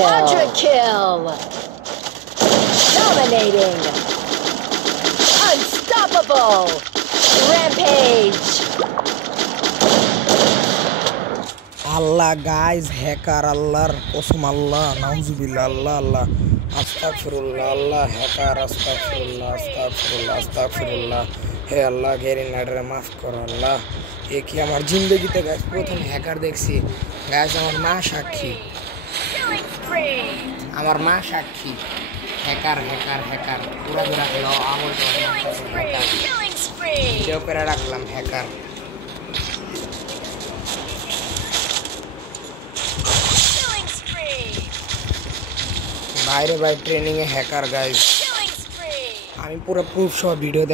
Quadra kill. Dominating. Unstoppable. Rampage. Allah guys, hacker Allah, qasam Allah, nauzubillah Allah Allah, astaghfirullah Allah, hacker astaghfirullah, hey Allah, geri nadre maaf kor Allah. ये कि हमार जिंदगीতে guys প্রথম hacker দেখছি guys আমার মা সাক্ষী hacker পুরো ধরা হলো আমল ভিডিও করে রাখলাম হ্যাকার বাইরে ভাই ট্রেনিং এ হ্যাকার গাইস আমি পুরো প্রুফ সহ ভিডিও